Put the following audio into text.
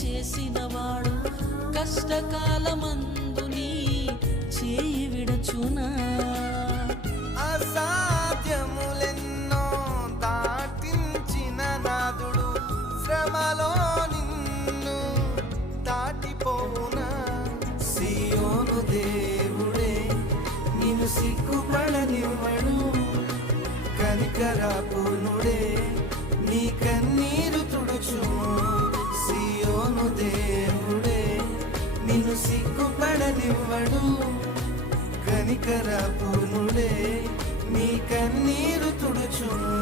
చేసినవాడు కష్టకాలమందు నీ చేయి విడచునా. అసాధ్యములెన్నో దాటించిన నాదుడు శ్రమలో నిన్ను దాటిపోవునా. సియోను దేవుడే నిన్ను సిగ్గుపడనివ్వడు, కనికరపూర్ణుడే నీ కన్నీరు తుడుచును. సియోను దేవుడే నిన్ను సిగ్గుపడనివ్వడు, కనికరపూర్ణుడే నీ కన్నీరు తుడుచును.